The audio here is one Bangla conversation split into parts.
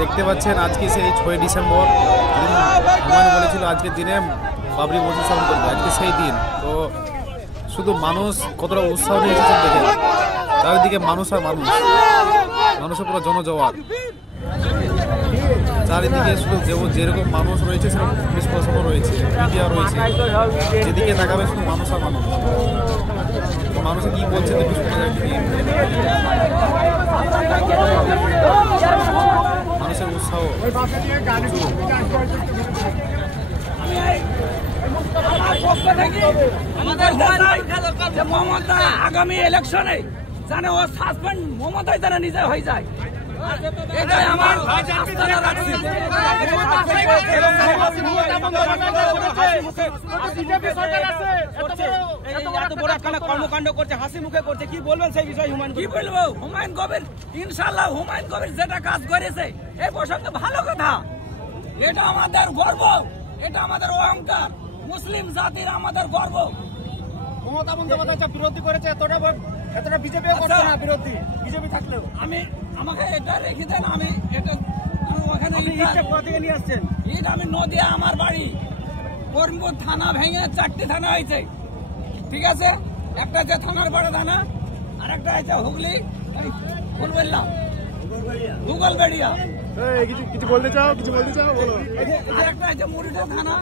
দেখতে পাচ্ছেন আজকে সেই 6 ডিসেম্বর হুমায়ুন বলেছিল আজকের দিনে বাবরি মসজিদ স্থাপন করবে, আজকে সেই দিন। তো শুধু মানুষ কতটা উৎসাহ নিয়ে এসেছেন দেখে, চারিদিকে মানুষ আর মানুষ, মানুষের পুরো জনজোয়ার। চারিদিকে শুধু যেরকম মানুষ রয়েছে সেরকম পুলিশ প্রশাসনও রয়েছে, মিডিয়া রয়েছে, যেদিকে তাকাবে শুধু মানুষ আর মানুষ। মানুষে কি বলছে দেখে শোনা যায়, মানুষের উৎসাহ। মমতা আগামী ইলেকশনে জানে ও সাসপেন্ড মমতাই জানে নিজে হয়ে যায়, এটাই আমার রাখছি। কর্মকাণ্ড করছে, হাসি মুখে করছে, কি বলবেন সেই বিষয়ে? হুমায়ুন কি বলবো? হুমায়ুন কবির ইনশাল্লাহ হুমায়ুন কবির যেটা কাজ করেছে এই প্রসঙ্গে ভালো কথা, এটা আমাদের গর্ব, এটা আমাদের অহংকার, মুসলিম জাতির আমাদের গর্ব। মমতা বন্দ্যোপাধ্যায় যা বিরোধী করেছে এতটা বিজেপি করছে না, বিরোধী বিজেপি থাকলেও। আমাকে এটা রেখে দেন, আমি এটা ওখানে নিয়ে আসছেন। ঈদ আমি নদিয়া আমার বাড়ি, করিমপুর থানা ভেঙে 4টি থানা হয়েছে, ঠিক আছে? একটা হচ্ছে থানার বড় থানা, আর একটা হচ্ছে হুগলি বললাম গুগলবেড়িয়া। কিছু বলতে চাও? কিছু বলতে চাও বলো। আর একটা হচ্ছে মুরিটা থানা।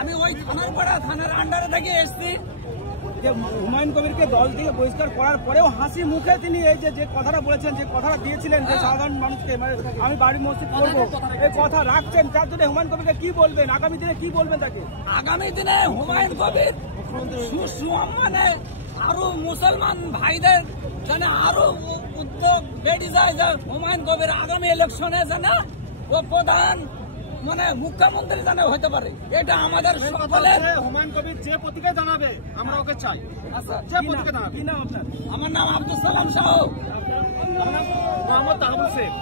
আমি ওই থানার বড় থানার আন্ডারে থেকে এসছি। যে হুমায়ুন কবিরকে দল থেকে বহিষ্কার করার পরেও হাসি মুখে তিনি এই যে কথাটা বলেছেন, যে কথাটা দিয়েছিলেন যে সাধারণ মানুষকে আমি বাড়ি মসজিদ করবো, এই কথা রাখছেন। তার জন্য হুমায়ুন কবিরকে কি বলবেন, আগামী দিনে কি বলবেন তাকে? আগামী দিনে হুমায়ুন কবির সুসম্মানে আরো মুসলমান ভাইদের যেন আরো উদ্যোগ বেড়ে যায়, যে হুমায়ুন কবির আগামী ইলেকশনে যেন ও প্রধান মানে মুখ্যমন্ত্রী জানা হতে পারে, এটা আমাদের সকলের। হুমায়ুন কবির যে প্রতীকে জানাবে আমরা ওকে চাই। আচ্ছা, যে প্রতীকে জানাবে। কি নাম আপনার? আমার নাম আব্দুল সালাম শাহ। মোহাম্মদ তাহবুল শেখ।